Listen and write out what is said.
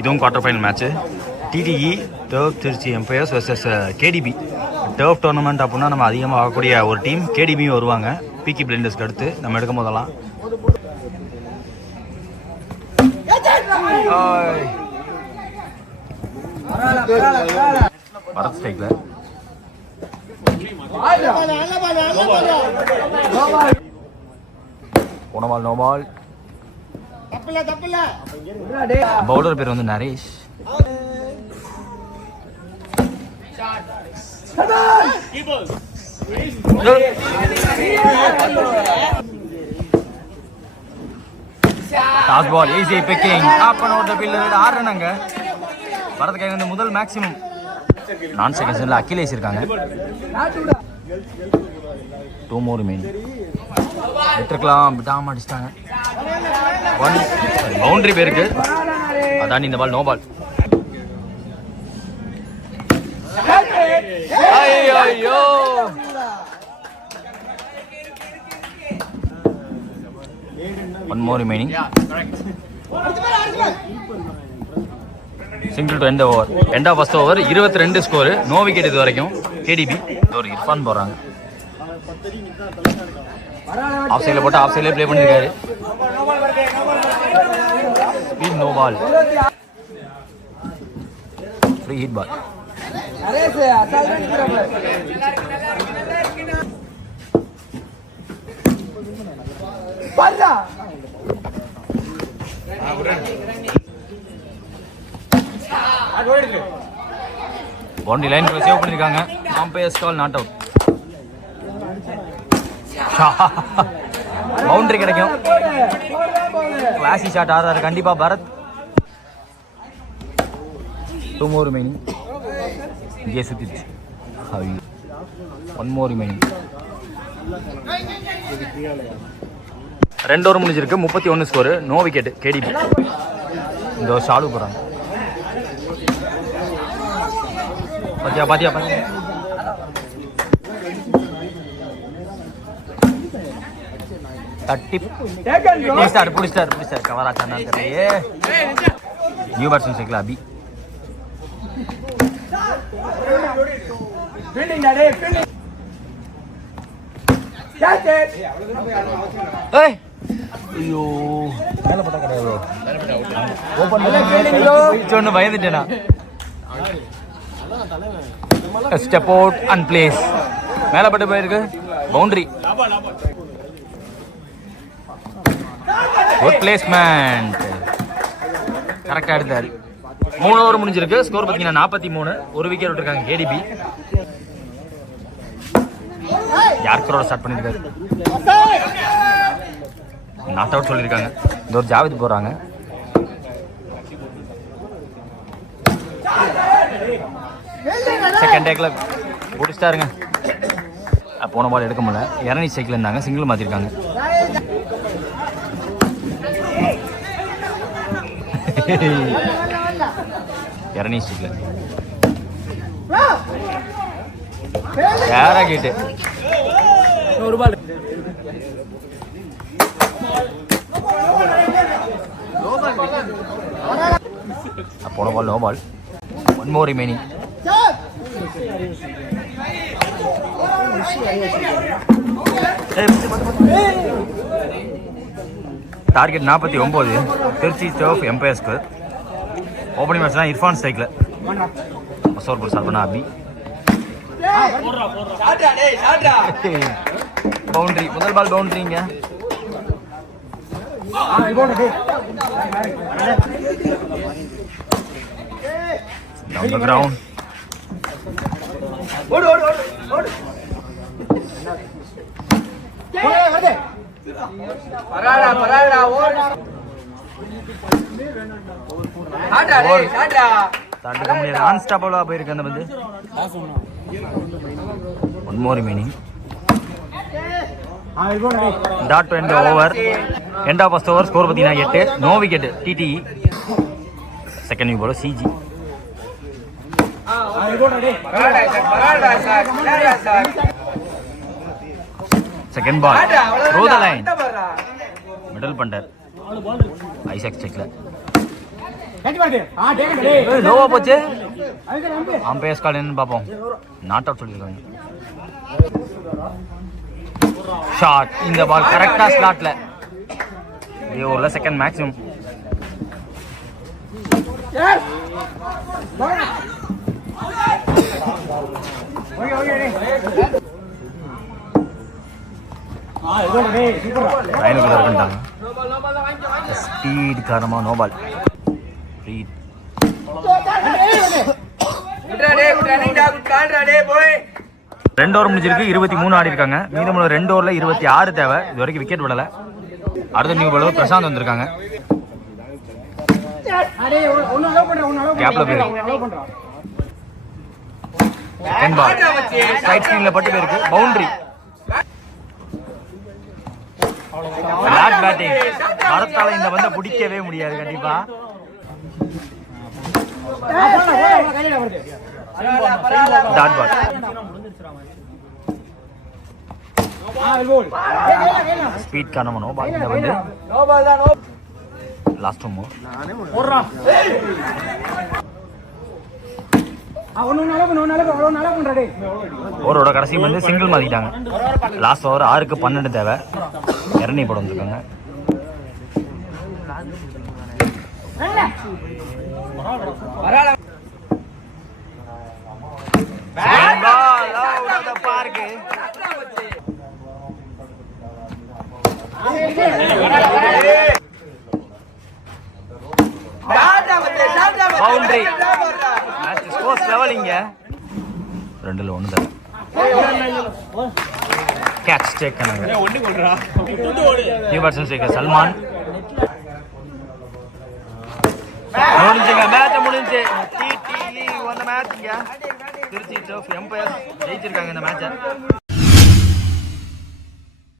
இதுவும் quarter final match. TDE turf Trichy empires versus KTB. Turf tournament அப்படின்னா நம்ம அதிகமாக ஆகக்கூடிய ஒரு டீம் கேடிபியும் வருவாங்க. பிகி பிளெண்டர்ஸ்க்கு அடுத்து நம்ம எடுக்கும் போதெல்லாம் பரத் ஸ்ட்ரைக்கில் போன பால் நோ பால். பவுலர் பேர் வந்து Naresh. Toss ball easy picking off and out the fielder. 6 ரன்ங்க. பரத் கை வந்து முதல் மேக்ஸிமம். நான் செகண்ட்ஸ்ல அகிலேஷ் இருக்காங்க. 2 more மீன் விட்டுருக்கலாம், விடாம அடிச்சிட்டாங்க. பவுண்டரி பேருக்கு அதான் இந்த பால் நோ பால். ஐயோ 1 more remaining. Single to end over. End of first over. 22 score. No wicket இது வரைக்கும். கேடிபி ஒரு இர்ஃபான் போடுறாங்க. ஆஃப் சைடில் போட்டு ஆஃப் சைடில் ப்ளே பண்ணியிருக்காரு. Speed no ball. Free hit ball. Boundary line save பண்ணிருக்காங்க. Umpires call not out. Boundary கிடைக்கும். கிளாசி ஷாட் ஆடுறாரு கண்டிப்பா பரத். 2 more remaining. இங்கே சுத்திடுச்சு. 1 more remaining. 2 ஓவர் முடிஞ்சிருக்கு. 31 ஸ்கோர். No wicket KDP. இந்த ஒரு ஷாலு போறாங்க. பாத்தியா பாத்தியா பாத்தியா தட்டி பிடிச்சாரு கவர் ஆச்சான்னு தெரியலையே. நியூ பேட்ஸ்மேன் சைக்கிள் அபி. ஐயோ மேல பட்டா கிடையாது. ஓபன் பயந்துட்டேனா. Step out and place. மேல பட்டு போயிருக்கு. பவுண்டரி. Good placement. கரெக்டா எடுத்தாரு. 3 ஓவர் முடிஞ்சிருக்கு. ஸ்கோர் பார்த்தீங்கன்னா 43. ஒரு விக்கெட் விட்டுருக்காங்க கேடிபி. யார்கரோட ஸ்டார்ட் பண்ணிருக்காரு. நாட் அவுட் சொல்லியிருக்காங்க. இந்த ஒரு ஜாவித் போறாங்க. செகண்ட் டேக்ல பிடிச்சிட்டாருங்க. போன பால் எடுக்க முடியல. இரணி சைக்கிள் இருந்தாங்க. சிங்கிள் மாத்திருக்காங்க. இரணி சைக்கிள் யாரா கேட்டு ஒரு பால். போன ball no ball. 1 more remaining. Target 49. Tiruchi turf எம்பையர்ஸ்க்கு. ஓப்பனிங் மேட்ச்லாம் இர்ஃபான் ஸ்ட்ரைக்கில். ஃபர்ஸ்ட் ஓவர் ஸ்டார்ட் பண்ண அபி. பவுண்டரி. முதல் பால் பவுண்டரிங்க. Down the ground. தடுக்க முடியாது. அன்ஸ்டாப்பபிளா போயிருக்கு அந்த பந்து. 1 more remaining. Dot to end over. End of first over. Score பார்த்தீங்கன்னா 8. No wicket TTE. Second new bowler CG. Second ball through the line. Middle பண்டர். Isaac செக்ல லோவா போச்சு. அம்பையர்ஸ் கால் என்னன்னு பார்ப்போம். நாட் அவுட் சொல்லியிருக்காங்க. ஷாட். இந்த பால் கரெக்டா ஸ்லாட்ல. இது ஒரு செகண்ட் மேக்ஸிமம். ஸ்பீட் காரணமா நோபால். ரெண்டு ஓவர் முடிஞ்சிருக்கு. 23 ஆடி இருக்காங்க. மீதமுள்ள 2 ஓவர்ல 26 தேவை. இது வரைக்கும் விக்கெட் விடல. அடுத்த நியூ பாலர் பிரசாந்த் வந்திருக்காங்க. கேப்ல போயிருக்கு. செகண்ட் பால் சைட் ஸ்கிரீன்ல பட்டு போயிருக்கு. பவுண்டரி. Lot batting. மரத்தால இந்த பந்த பிடிக்கவே முடியாது கண்டிப்பா. Dot ball. ஸ்பீட் காரணமா நோ பால். இந்த வந்து லாஸ்ட் மூவ். ஓவரோட கடைசி வந்து சிங்கிள் மாத்திட்டாங்க. லாஸ்ட் ஓவர் 6க்கு 12 தேவை. இரணி போட வந்திருக்காங்க. பவுண்டரி. ஸ்கோர்ஸ் லெவல் இங்க 2-1 தான். கேட்ச் டேக் பண்ணாங்க. New batsman striker Salman. முடிஞ்சுங்க. மேட்ச் முடிஞ்சு. TTE வந்த மேட்ச்ங்க. திருச்சி டர்ஃப் எம்பயர்ஸ் ஜெயிச்சிருக்காங்க இந்த மேட்சை.